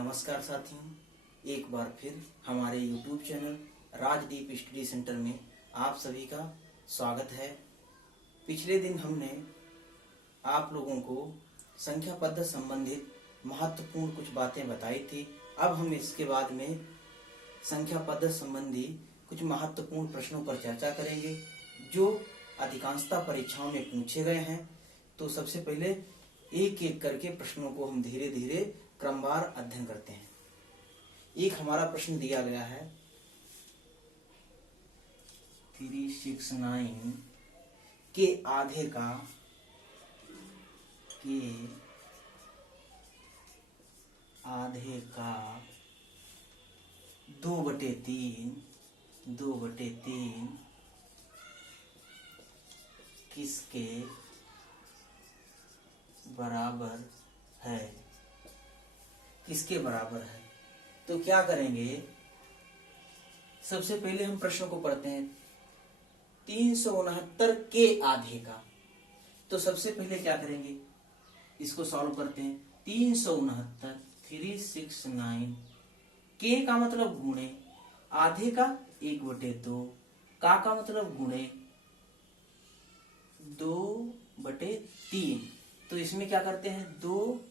नमस्कार साथियों, एक बार फिर हमारे YouTube channel Rajdeep study centre में आप सभी का स्वागत है। पिछले दिन हमने आप लोगों को संख्या पद्धति संबंधित महत्वपूर्ण कुछ बातें बताई थी। अब हम इसके बाद में संख्या पद्धति संबंधी कुछ महत्वपूर्ण प्रश्नों पर चर्चा करेंगे जो अधिकांशतः परीक्षाओं में पूछे गए हैं। तो सबसे पहले एक एक करके प्रश्नों को हम धीरे धीरे क्रमवार अध्ययन करते हैं। एक हमारा प्रश्न दिया गया है 369 के आधे का 2/3 किसके बराबर है? किसके बराबर है? तो क्या करेंगे, सबसे पहले हम प्रश्न को पढ़ते हैं। 369 के आधे का, तो सबसे पहले क्या करेंगे, इसको सॉल्व करते हैं। 369 के का मतलब गुणे, आधे का 1/2, का मतलब गुणे 2/3। तो इसमें क्या करते हैं, दो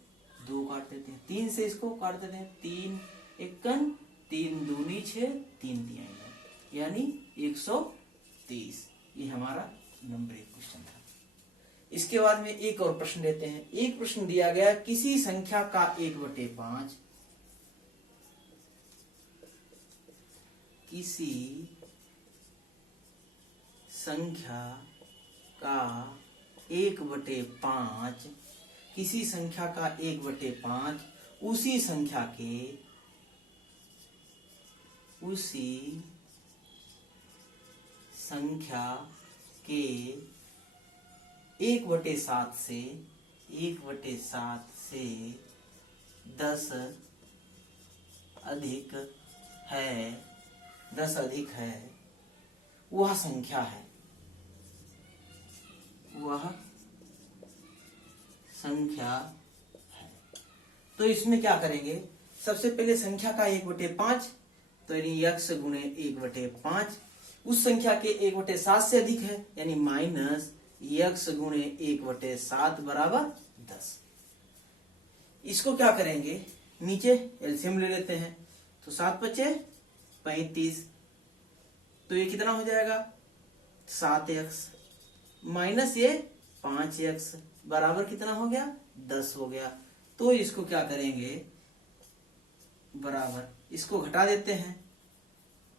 काट देते हैं, 3 से इसको काट देते हैं, 3 एकन 3 दूनी 6, 3 तिहाई 9, यानी 130। ये हमारा नंबर 1 क्वेश्चन था। इसके बाद में एक और प्रश्न लेते हैं। एक प्रश्न दिया गया, किसी संख्या का 1/5 किसी संख्या का 1/5 किसी संख्या का 1/5 उसी संख्या के 1/7 से 10 अधिक है, वह संख्या है। तो इसमें क्या करेंगे, सबसे पहले संख्या का 1/5, तो यानी x गुणे 1/5 उस संख्या के 1/7 से अधिक है, यानी माइनस x गुणे 1/7 बराबर 10। इसको क्या करेंगे, नीचे एलसीएम ले लेते हैं। तो 7 बचे 35, तो ये कितना हो जाएगा, 7x माइनस ये 5x बराबर कितना हो गया, 10 हो गया। तो इसको क्या करेंगे, बराबर इसको घटा देते हैं,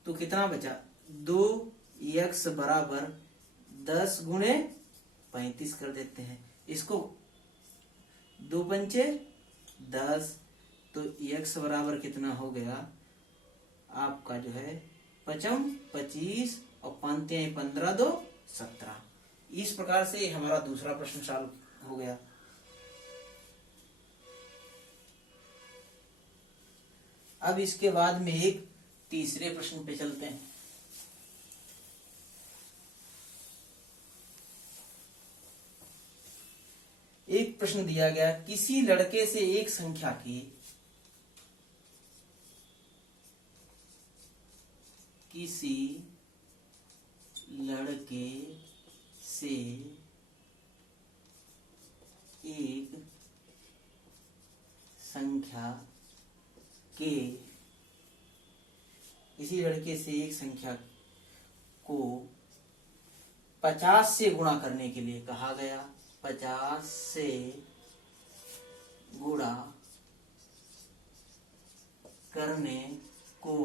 तो कितना बचा, 2x बराबर 10 गुणे 35 कर देते हैं। इसको 2 पंचे 10, तो x बराबर कितना हो गया आपका, जो है 25 और 5 15 2 17। इस प्रकार से हमारा दूसरा प्रश्न सॉल्व हो गया। अब इसके बाद में एक तीसरे प्रश्न पे चलते हैं। एक प्रश्न दिया गया, किसी लड़के से एक संख्या की किसी लड़के से एक संख्या को 50 से गुणा करने के लिए कहा गया। 50 से गुणा करने को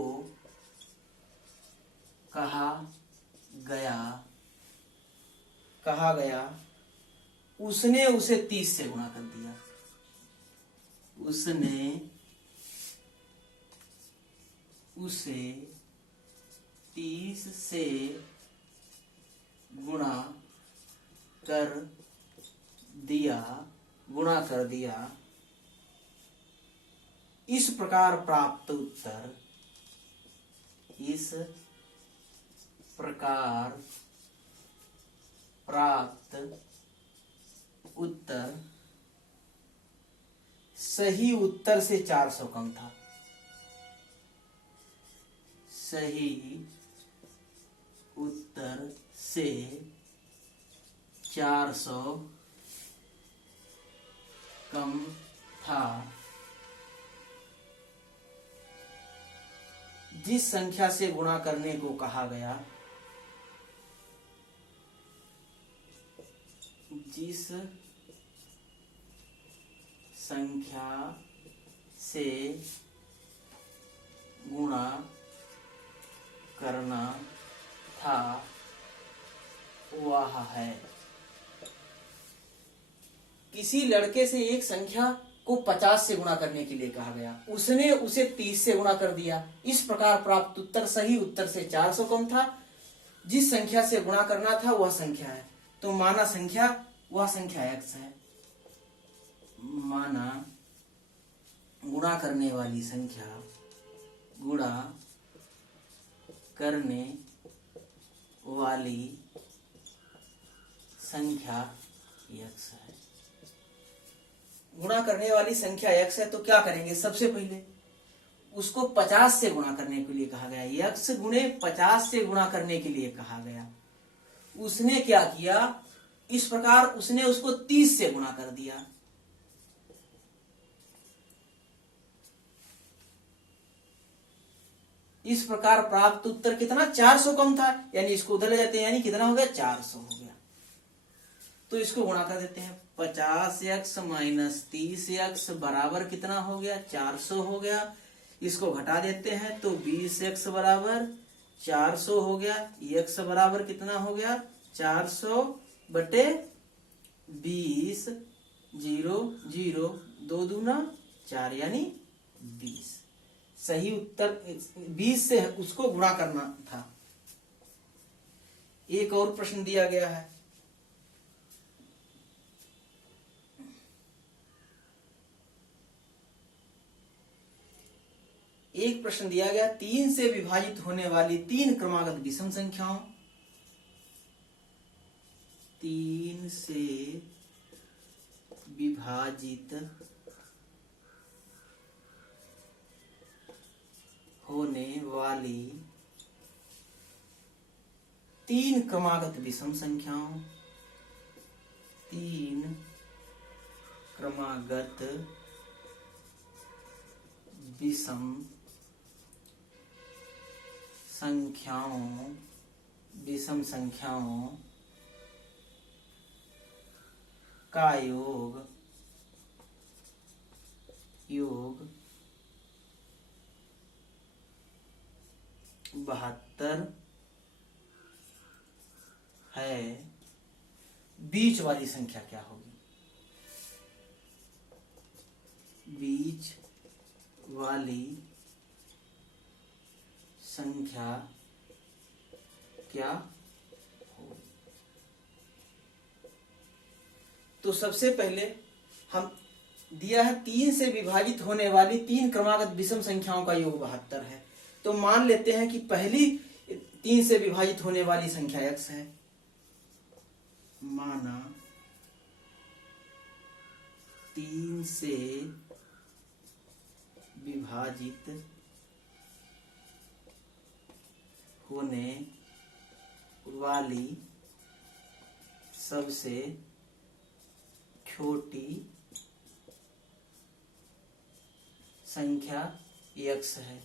कहा गया, उसने उसे 30 से गुणा कर दिया। उसने उसे 30 से गुणा कर दिया। इस प्रकार प्राप्त उत्तर सही उत्तर से 400 कम था। सही उत्तर से 400 कम था। जिस संख्या से गुणा करने को कहा गया, जिस संख्या से गुणा करना था वह है। किसी लड़के से एक संख्या को 50 से गुणा करने के लिए कहा गया, उसने उसे 30 से गुणा कर दिया। इस प्रकार प्राप्त उत्तर सही उत्तर से 400 कम था। जिस संख्या से गुणा करना था वह संख्या है, तो माना संख्या वह संख्या x है। माना गुणा करने वाली संख्या, गुणा करने वाली संख्या x है। गुणा करने वाली संख्या x है, तो क्या करेंगे? सबसे पहले उसको 50 से गुणा करने के लिए कहा गया, x गुणे 50 से गुणा करने के लिए कहा गया। उसने क्या किया? इस प्रकार उसने उसको 30 से गुणा कर दिया। इस प्रकार प्राप्त उत्तर कितना? 400 कम था, यानी इसको उधर ले जाते हैं, यानी कितना हो गया? 400 हो गया। तो इसको गुणा कर देते हैं। 50x माइनस 30x बराबर कितना हो गया? 400 हो गया। इसको घटा देते हैं तो 20x बराबर 400 हो गया। x बराबर कितना हो गया? 400 बटे 20, 0 0 2 दूना 4 यानी 20। सही उत्तर 20 से उसको गुणा करना था। एक और प्रश्न दिया गया है। एक प्रश्न दिया गया, 3 से विभाजित होने वाली 3 क्रमागत विषम संख्याओं, 3 से विभाजित होने वाली 3 क्रमागत विषम संख्याओं, 3 क्रमागत विषम संख्याओं का योग 72 है। बीच वाली संख्या क्या होगी? बीच वाली संख्या क्या होगी? तो सबसे पहले हम दिया है 3 से विभाजित होने वाली 3 क्रमागत विषम संख्याओं का योग 72 है। तो मान लेते हैं कि पहली 3 से विभाजित होने वाली संख्या x है। माना 3 से विभाजित होने वाली सबसे छोटी संख्या x है।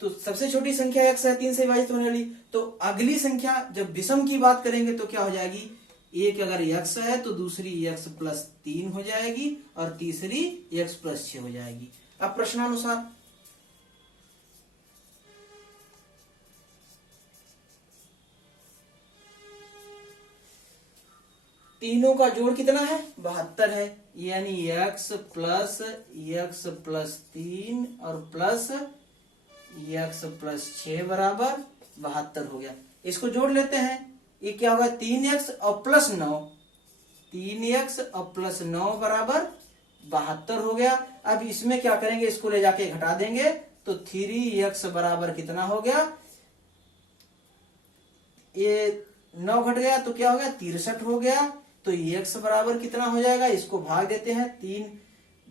तो सबसे छोटी संख्या x है 3 से विभाजित होने वाली। तो अगली संख्या जब विषम की बात करेंगे तो क्या हो जाएगी? एक अगर x है तो दूसरी x प्लस 3 हो जाएगी और तीसरी x प्लस 6 हो जाएगी। अब प्रश्नानुसार तीनों का जोड़ कितना है? 72 है, यानी x प्लस 3 और प्लस x प्लस 6 बराबर 72 हो गया। इसको जोड़ लेते हैं। ये क्या होगा? 3x और प्लस 9, 3x और प्लस 9 बराबर 72 हो गया। अब इसमें क्या करेंगे? इसको ले जाके घटा देंगे तो 3x बराबर कितना हो गया? ये 9 घट गया तो क्या हो गया? 63 हो गया। तो x बराबर कितना हो जाएगा? इसको भाग देते हैं, 3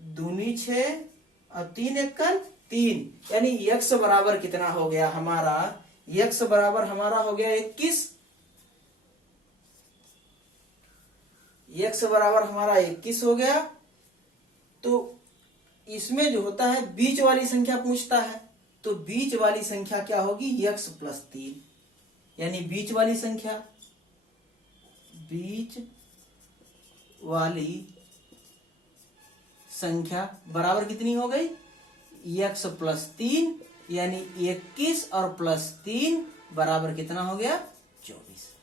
दूनी 6 और 3 एकल 3, यानी x बराबर कितना हो गया हमारा, x बराबर हमारा हो गया 21, x बराबर हमारा 21 हो गया। तो इसमें जो होता है बीच वाली संख्या पूछता है, तो बीच वाली संख्या क्या होगी, x प्लस 3, यानी बीच वाली संख्या, बीच वाली संख्या बराबर कितनी हो गई, x प्लस 3, यानी 21 और प्लस 3 बराबर कितना हो गया, 24।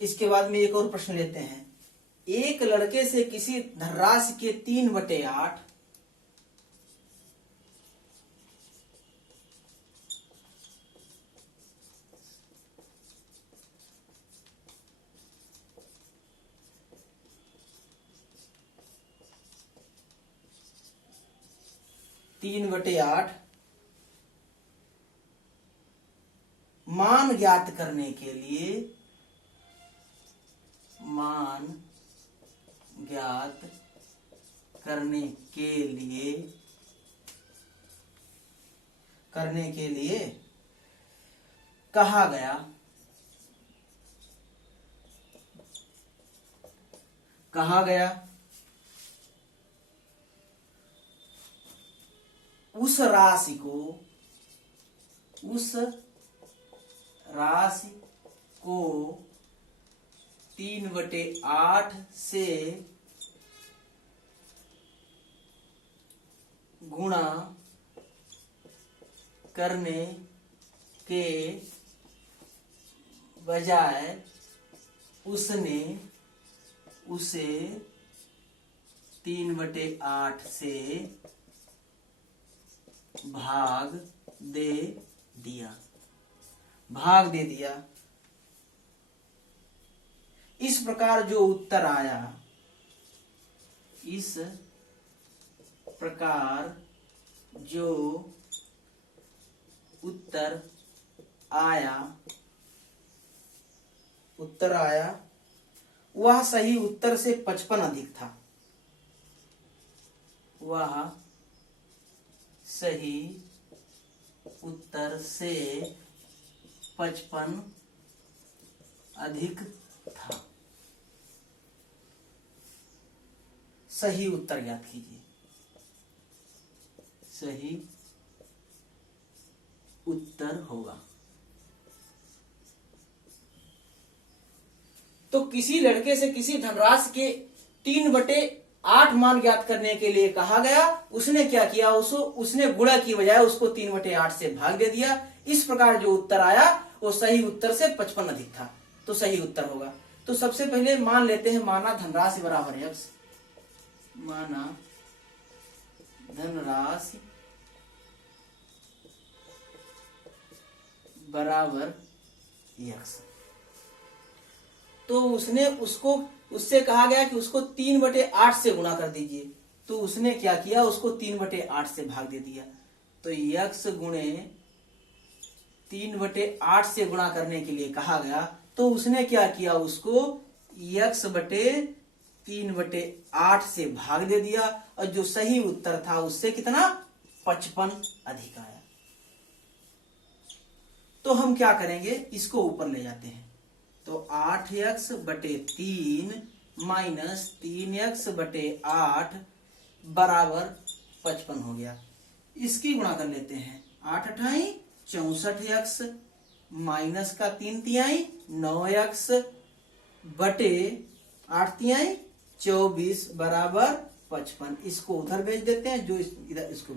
इसके बाद में एक और प्रश्न लेते हैं। एक लड़के से किसी धनराशि के 3/8 3/8 मान ज्ञात करने के लिए, मान ज्ञात करने के लिए कहा गया उस राशि को 3/8 से गुणा करने के बजाय उसने उसे 3/8 से भाग दे दिया। इस प्रकार जो उत्तर आया वह सही उत्तर से 55 अधिक था। वह सही उत्तर से 55 अधिक था। सही उत्तर ज्ञात कीजिए। सही उत्तर होगा, तो किसी लड़के से किसी धनराशि के 3/8 मान ज्ञात करने के लिए कहा गया। उसने क्या किया, उसने गुणा की बजाय उसको 3/8 से भाग दे दिया। इस प्रकार जो उत्तर आया वो सही उत्तर से 55 अधिक था, तो सही उत्तर होगा। तो सबसे पहले मान लेते हैं, माना धनराशि बराबर x, माना धनराशि बराबर x। तो उससे कहा गया कि उसको 3/8 से गुणा कर दीजिए। तो उसने क्या किया, उसको 3/8 से भाग दे दिया। तो x गुणे 3/8 से गुणा करने के लिए कहा गया, तो उसने क्या किया, उसको x बटे 3/8 से भाग दे दिया, और जो सही उत्तर था उससे कितना, 55 अधिक आया। तो हम क्या करेंगे, इसको ऊपर ले जाते हैं। तो 8x बटे 3 माइनस 3x बटे 8 बराबर 55 हो गया। इसकी गुणा कर लेते हैं। 8 अठाई 64x माइनस का 3 तिहाई 9x बटे 8 तिहाई 24 बराबर 55। इसको उधर भेज देते हैं, जो इधर इसको,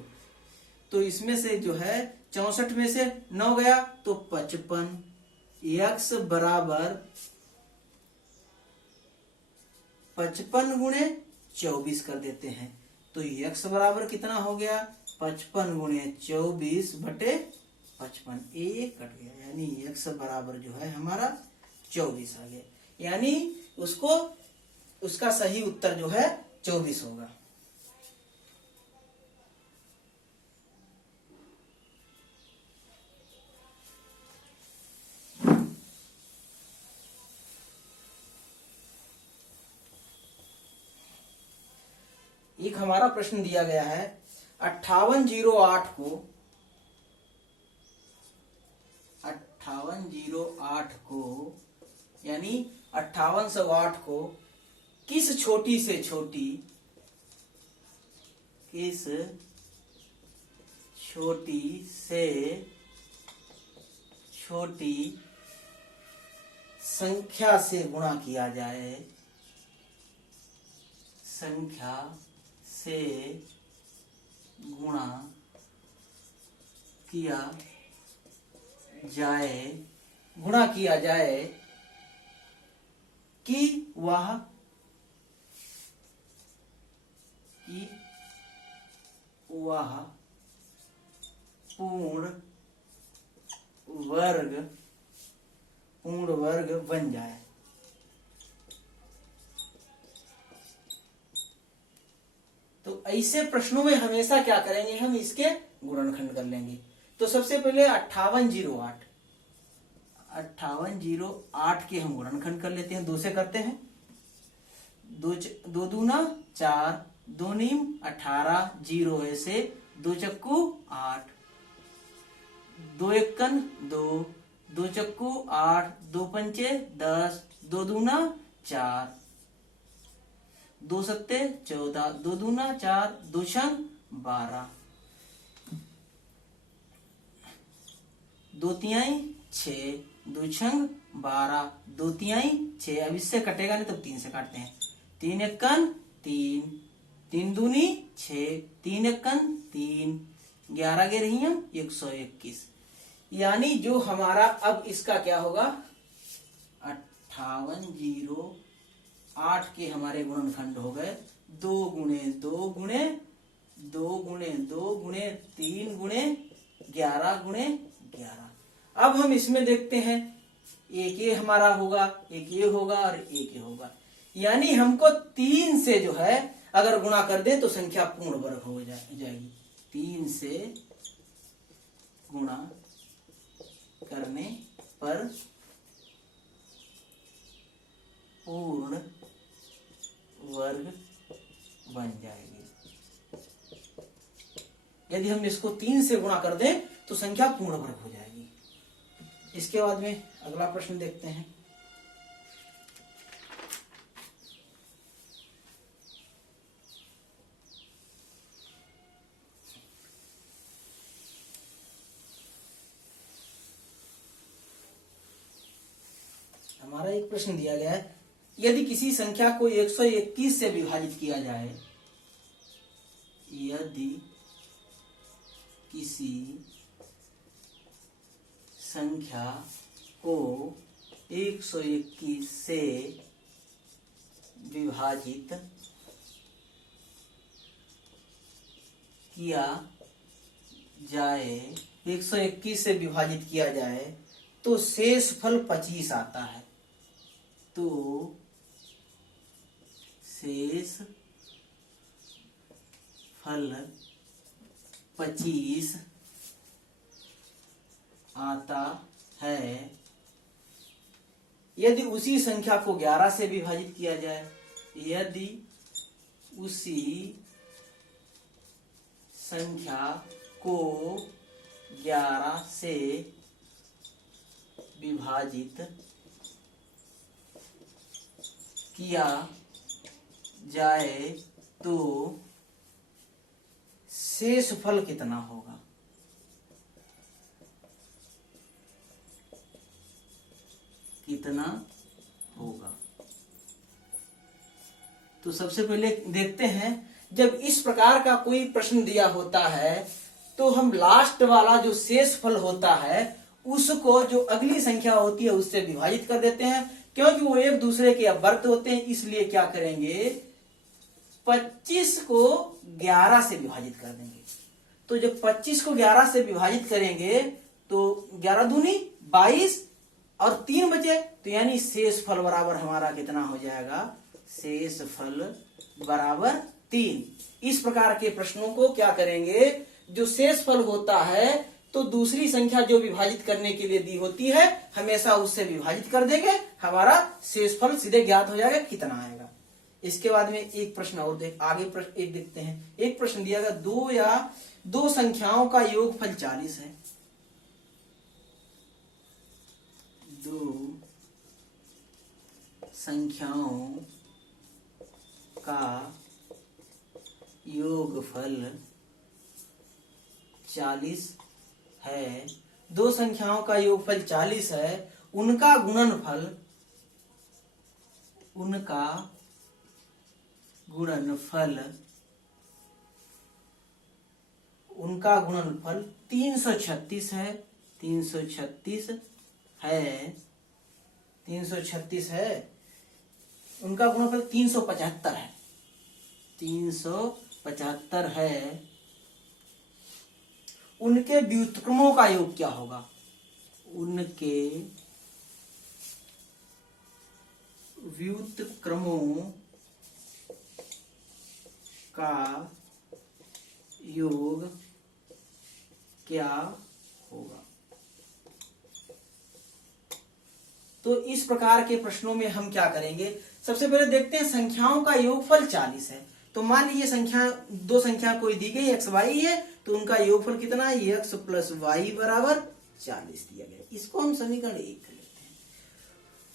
तो इसमें से जो है 64 में से 9 गया तो 55। x बराबर 55 गुणे 24 कर देते हैं। तो x बराबर कितना हो गया, 55 गुणे 24 बटे 55। एक कट गया, यानी x बराबर जो है हमारा 24 आ गया, यानी उसका सही उत्तर जो है 24 होगा। एक हमारा प्रश्न दिया गया है 5808 को यानी 5808 को किस छोटी से छोटी संख्या से गुणा किया जाए, गुणा किया जाए कि वह पूर्ण वर्ग बन जाए। तो ऐसे प्रश्नों में हमेशा क्या करेंगे, हम इसके गुणनखंड कर लेंगे। तो सबसे पहले 5808 के हम गुणनखंड कर लेते हैं, 2 से करते हैं। 2 दूना 4, 2 नीम 18, 0 ऐसे 2 चक्कू 8, 2 एकन 2, 2 चक्कू 8, 2 पंचे 10, 2 दूना 4, 2 सत्ते 14, 2 दूना 4, 2 छंग 12, 2 तिहाई 6, 2 छंग 12, 2 तिहाई 6। अब इससे कटेगा नहीं तो 3 से काटते हैं। 3 एकन 3, 3 दूनी 6, 3 एकन 3, 11 गे रही हम 121। यानी जो हमारा अब इसका क्या होगा, 5808 के हमारे गुणनखंड हो गए 2 गुणे 2 गुणे 2 गुणे 2 गुणे 3 गुणे 11 गुणे 11। अब हम इसमें देखते हैं, एक ये हमारा होगा, एक ये होगा और एक ये होगा। यानी हमको 3 से जो है अगर गुणा कर दे तो संख्या पूर्ण वर्ग हो जाएगी। 3 से गुणा करने पर पूर्ण वर्ग बन जाएगी। यदि हम इसको 3 से गुणा कर दें तो संख्या पूर्ण वर्ग हो जाएगी। इसके बाद में अगला प्रश्न देखते हैं। हमारा एक प्रश्न दिया गया है, यदि किसी संख्या को 121 से विभाजित किया जाए, यदि किसी संख्या को 121 से विभाजित किया जाए, 121 से विभाजित किया जाए तो शेष फल 25 आता है। तो शेष फल 25 आता है। यदि उसी संख्या को 11 से विभाजित किया जाए, यदि उसी संख्या को 11 से विभाजित किया जाए तो शेष फल कितना होगा? कितना होगा? तो सबसे पहले देखते हैं, जब इस प्रकार का कोई प्रश्न दिया होता है तो हम लास्ट वाला जो शेष फल होता है उसको जो अगली संख्या होती है उससे विभाजित कर देते हैं, क्योंकि वो एक दूसरे के अपवर्त होते हैं। इसलिए क्या करेंगे, 25 को 11 से विभाजित कर देंगे। तो जब 25 को 11 से विभाजित करेंगे तो 11 दूनी 22, और 3 बचे, तो यानी शेष फल बराबर हमारा कितना हो जाएगा, शेष फल बराबर 3। इस प्रकार के प्रश्नों को क्या करेंगे, जो शेष फल होता है तो दूसरी संख्या जो विभाजित करने के लिए दी होती है हमेशा उससे विभाजित कर देंगे, हमारा शेष फल सीधे ज्ञात हो जाएगा कितना आएगा। इसके बाद में एक प्रश्न और आगे प्रश्न एक देखते हैं। एक प्रश्न दिया गया, दो संख्याओं का योगफल 40 है। दो संख्याओं का योगफल 40 है। दो संख्याओं का योगफल 40 है, उनका गुणनफल 336 है। 336 है, 336 है। उनका गुणनफल 375 है, 375 है। उनके व्युत्क्रमों का योग क्या होगा, उनके व्युत्क्रमों का योग क्या होगा। तो इस प्रकार के प्रश्नों में हम क्या करेंगे, सबसे पहले देखते हैं संख्याओं का योगफल 40 है। तो मान लीजिए दो संख्या कोई दी गई x y है, तो उनका योगफल कितना है, x प्लस वाई बराबर 40 दिया गया। इसको हम समीकरण 1 कर लेते हैं।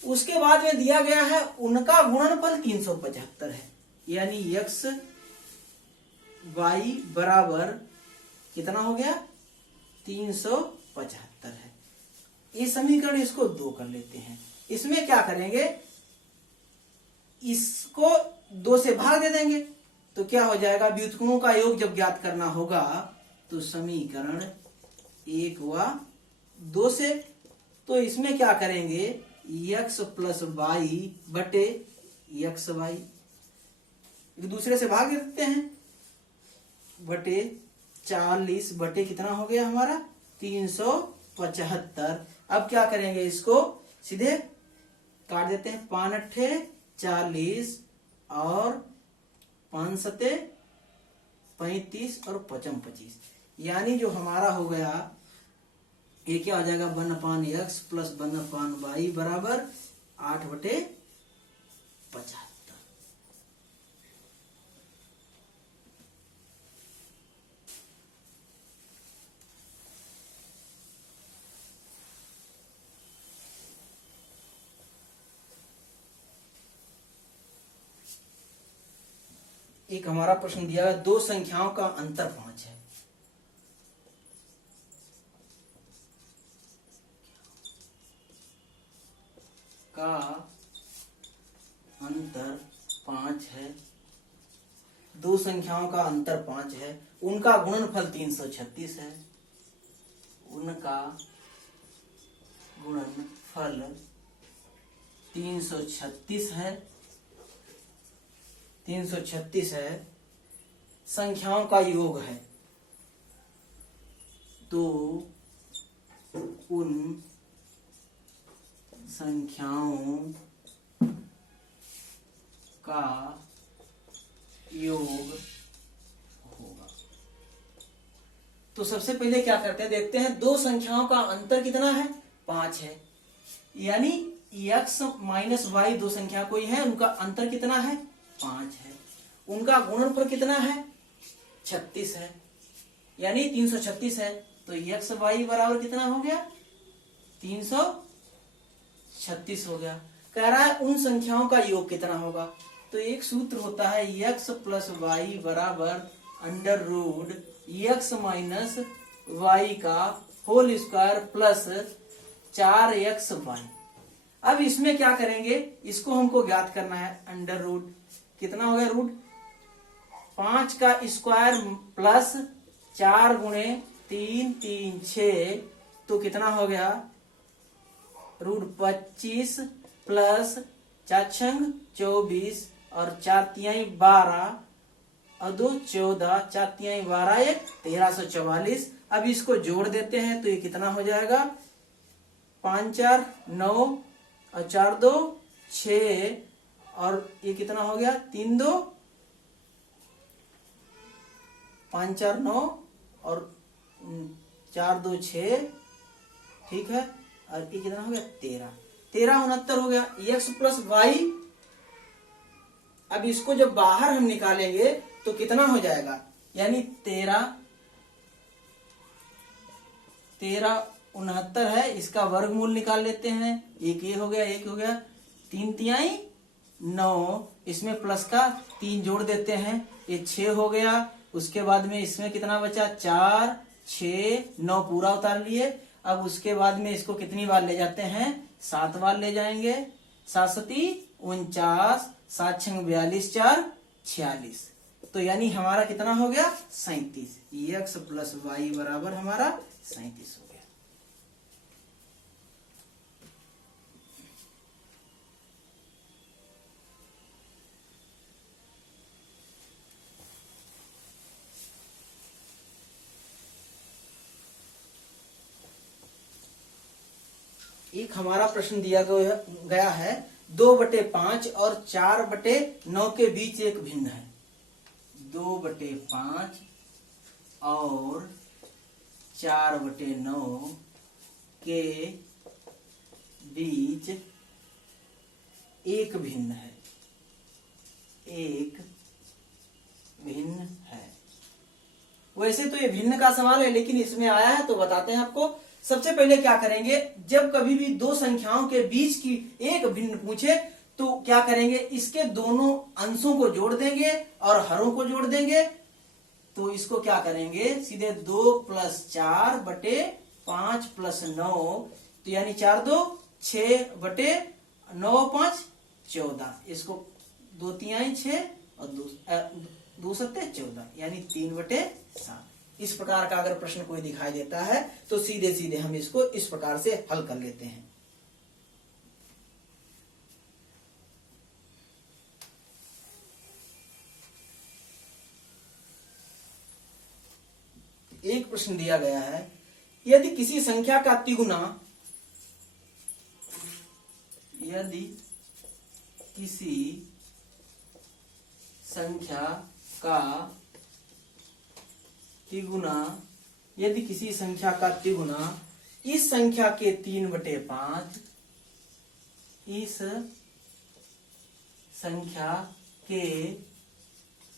उसके बाद में दिया गया है उनका गुणनफल 375 है, यानी x y बराबर कितना हो गया, 375 है। इस समीकरण इसको 2 कर लेते हैं। इसमें क्या करेंगे, इसको 2 से भाग दे देंगे, तो क्या हो जाएगा, व्युत्क्रमों का योग जब ज्ञात करना होगा तो समीकरण 1 व 2 से, तो इसमें क्या करेंगे, x प्लस वाई बटे एक्स वाई, एक दूसरे से भाग देते हैं, बटे 40 बटे कितना हो गया हमारा 375। अब क्या करेंगे, इसको सीधे काट देते हैं, 5 अट्ठे 40 और 5 सते 35 और 55 25, यानी जो हमारा हो गया ये क्या हो जाएगा, 1/x प्लस 1/y बराबर 8/75। एक हमारा प्रश्न दिया है, दो संख्याओं का अंतर 5 है। का अंतर 5 है, दो संख्याओं का अंतर 5 है, उनका गुणनफल 336 है। उनका गुणनफल 336 है, 336 है। संख्याओं का योग है, तो उन संख्याओं का योग होगा। तो सबसे पहले क्या करते हैं, देखते हैं दो संख्याओं का अंतर कितना है, 5 है, यानी x माइनस वाई दो संख्या कोई है, उनका अंतर कितना है, 5 है। उनका गुणनफल कितना है, 36 है, यानी 336 है। तो x वाई बराबर कितना हो गया, 336 हो गया। कह रहा है उन संख्याओं का योग कितना होगा, तो एक सूत्र होता है x प्लस वाई बराबर under root x minus Y का होल स्क्वायर प्लस 4xy। अब इसमें क्या करेंगे, इसको हमको ज्ञात करना है, अंडर रूट कितना हो गया, रूट 5 का स्क्वायर प्लस 4 गुणे 3 3 6, तो कितना हो गया, रूट 25 प्लस 4 छंग 24 और 4 तिहाई 12 और 2 14, 4 तिहाई 12 1 1344। अब इसको जोड़ देते हैं तो ये कितना हो जाएगा, 5 4 9 और 4 2 6 और ये कितना हो गया 3 2 5 4 9 और 4 2 6, ठीक है। और ये कितना हो गया 13 69 हो गया x प्लस वाई। अब इसको जब बाहर हम निकालेंगे तो कितना हो जाएगा, यानी 13 69 है, इसका वर्गमूल निकाल लेते हैं। एक ये हो गया, एक हो गया, 3 तिहाई 9, इसमें प्लस का 3 जोड़ देते हैं, ये 6 हो गया। उसके बाद में इसमें कितना बचा 4 6 9 पूरा उतार लिए। अब उसके बाद में इसको कितनी बार ले जाते हैं 7 बार ले जाएंगे। 7 सती 49, 7 छंग 42, 4 46, तो यानी हमारा कितना हो गया 37। x प्लस वाई बराबर हमारा 37 हो गया। एक हमारा प्रश्न दिया गया है 2/5 और 4/9 के बीच एक भिन्न है। 2/5 और 4/9 के बीच एक भिन्न है, एक भिन्न है। वैसे तो ये भिन्न का सवाल है, लेकिन इसमें आया है तो बताते हैं आपको। सबसे पहले क्या करेंगे, जब कभी भी दो संख्याओं के बीच की एक भिन्न पूछे तो क्या करेंगे, इसके दोनों अंशों को जोड़ देंगे और हरों को जोड़ देंगे। तो इसको क्या करेंगे, सीधे 2 + 4/5 + 9, तो यानी 4 2 6/9 5 14, इसको 2 तिहाई 6 और 2 सत्ते 14, यानी 3/7। इस प्रकार का अगर प्रश्न कोई दिखाई देता है तो सीधे सीधे हम इसको इस प्रकार से हल कर लेते हैं। एक प्रश्न दिया गया है, यदि किसी संख्या का तिगुना, यदि किसी संख्या का तिगुना, यदि किसी संख्या का तिगुना इस संख्या के 3/5, इस संख्या के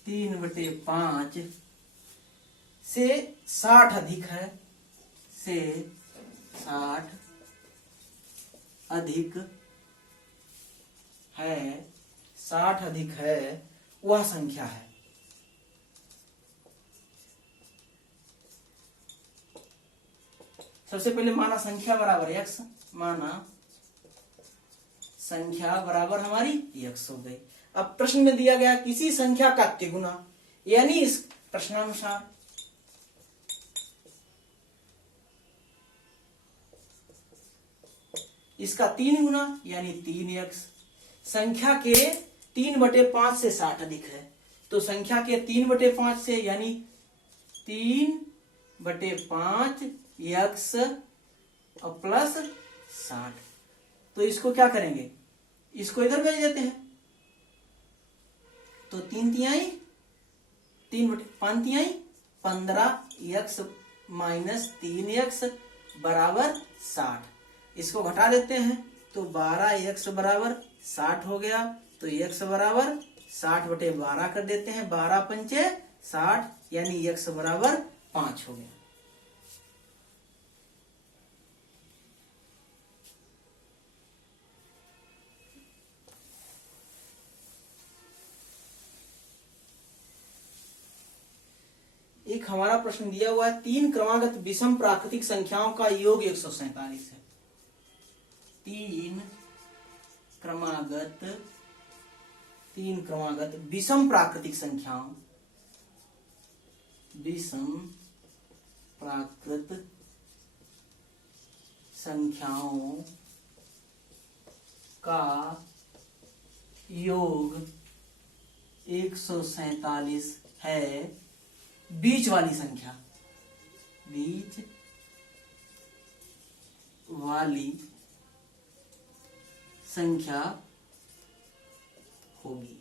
3/5 से 60 अधिक है, से 60 अधिक है, 60 अधिक है, वह संख्या है। सबसे पहले माना संख्या बराबर x, माना संख्या बराबर हमारी x हो गई। अब प्रश्न में दिया गया किसी संख्या का तिगुना, यानी इस प्रश्नानुसार इसका 3 गुना यानी 3x। संख्या के 3/5 से 60 अधिक है, तो संख्या के 3/5 से यानी 3/5 x और प्लस 60। तो इसको क्या करेंगे, इसको इधर भेज देते हैं, तो 3 तिहाई 3/5 तिहाई 15x माइनस 3x बराबर 60। इसको घटा देते हैं तो 12x बराबर 60 हो गया। तो x बराबर 60/12 कर देते हैं, 12 पंचे 60, यानी x बराबर 5 हो गया। एक हमारा प्रश्न दिया हुआ है, 3 क्रमागत विषम प्राकृतिक संख्याओं का योग 147 है। 3 क्रमागत विषम प्राकृतिक संख्याओं, विषम प्राकृत संख्याओं का योग 147 है। बीच वाली संख्या, बीच वाली संख्या होगी।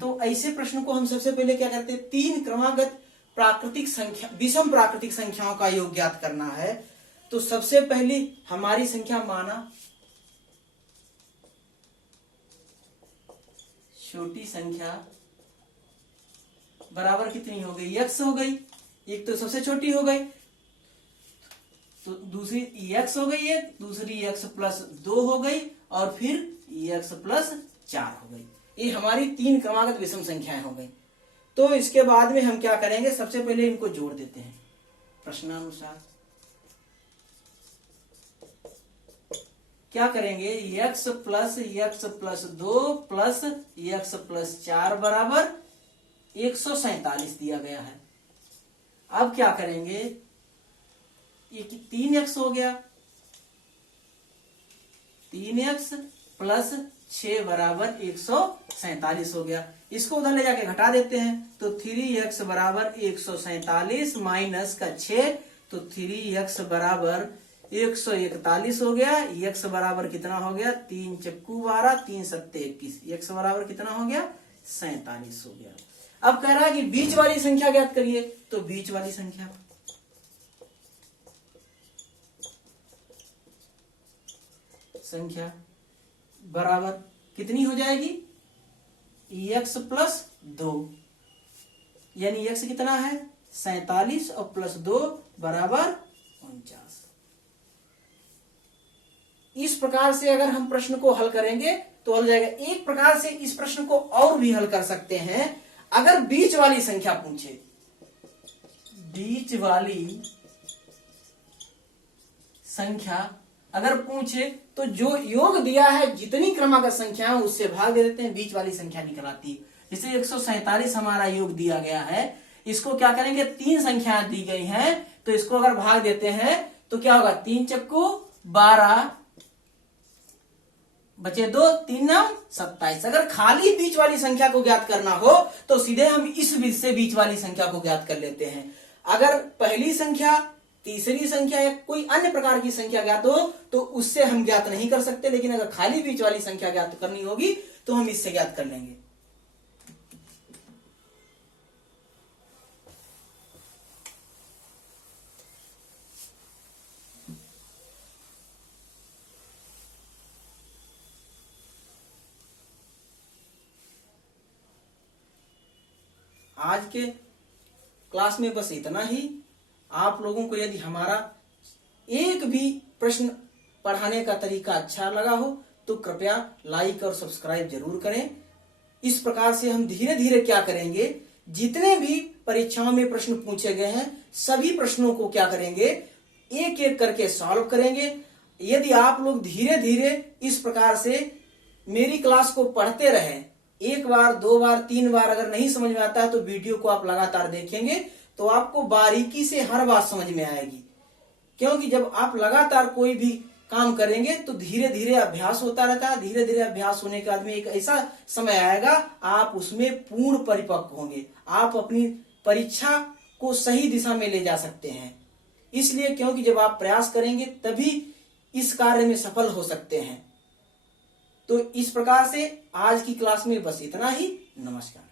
तो ऐसे प्रश्न को हम सबसे पहले क्या करते हैं, तीन क्रमागत प्राकृतिक संख्या, विषम प्राकृतिक संख्याओं का योग ज्ञात करना है। तो सबसे पहली हमारी संख्या माना छोटी संख्या बराबर कितनी हो गई, x हो गई। एक तो सबसे छोटी हो गई, तो दूसरी x हो गई, एक दूसरी x प्लस 2 हो गई, और फिर x प्लस 4 हो गई। ये हमारी तीन क्रमागत विषम संख्याएं हो गई। तो इसके बाद में हम क्या करेंगे, सबसे पहले इनको जोड़ देते हैं प्रश्नानुसार। क्या करेंगे, x plus 2 plus x plus 4 बराबर 147 दिया गया है। अब क्या करेंगे, ये 3x हो गया, 3x प्लस 6 बराबर 147 हो गया। इसको उधर ले जाके घटा देते हैं, तो 3x बराबर 147 माइनस का 6, तो 3x बराबर 141 हो गया। x बराबर कितना हो गया, 3 चक्कू 12, 3 सत्ते 21, x बराबर कितना हो गया, 47 हो गया। अब कह रहा है कि बीच वाली संख्या ज्ञात करिए, तो बीच वाली संख्या बराबर कितनी हो जाएगी, x प्लस 2, यानी x कितना है 47 और प्लस 2 बराबर 49। इस प्रकार से अगर हम प्रश्न को हल करेंगे तो हल जाएगा। एक प्रकार से इस प्रश्न को और भी हल कर सकते हैं। अगर बीच वाली संख्या पूछे, बीच वाली संख्या अगर पूछे, तो जो योग दिया है जितनी क्रमागत संख्या है उससे भाग दे देते हैं, बीच वाली संख्या निकल आती है। जैसे 147 हमारा योग दिया गया है, इसको क्या करेंगे, तीन संख्याएं दी गई हैं, तो इसको अगर भाग देते हैं तो क्या होगा, 3 चक्कू 12 बचे 2, 3 27। अगर खाली बीच वाली संख्या को ज्ञात करना हो तो सीधे हम इस बीच से बीच वाली संख्या को ज्ञात कर लेते हैं। अगर पहली संख्या, तीसरी संख्या या कोई अन्य प्रकार की संख्या ज्ञात हो तो उससे हम ज्ञात नहीं कर सकते, लेकिन अगर खाली बीच वाली संख्या ज्ञात करनी होगी तो हम इससे ज्ञात कर लेंगे। आज के क्लास में बस इतना ही। आप लोगों को यदि हमारा एक भी प्रश्न पढ़ाने का तरीका अच्छा लगा हो तो कृपया लाइक और सब्सक्राइब जरूर करें। इस प्रकार से हम धीरे धीरे क्या करेंगे, जितने भी परीक्षाओं में प्रश्न पूछे गए हैं सभी प्रश्नों को क्या करेंगे, एक एक करके सॉल्व करेंगे। यदि आप लोग धीरे धीरे इस प्रकार से मेरी क्लास को पढ़ते रहें, एक बार, दो बार, तीन बार अगर नहीं समझ में आता है तो वीडियो को आप लगातार देखेंगे तो आपको बारीकी से हर बात समझ में आएगी। क्योंकि जब आप लगातार कोई भी काम करेंगे तो धीरे धीरे अभ्यास होता रहता है। धीरे धीरे अभ्यास होने के बाद में एक ऐसा समय आएगा आप उसमें पूर्ण परिपक्व होंगे, आप अपनी परीक्षा को सही दिशा में ले जा सकते हैं। इसलिए क्योंकि जब आप प्रयास करेंगे तभी इस कार्य में सफल हो सकते हैं। तो इस प्रकार से आज की क्लास में बस इतना ही। नमस्कार।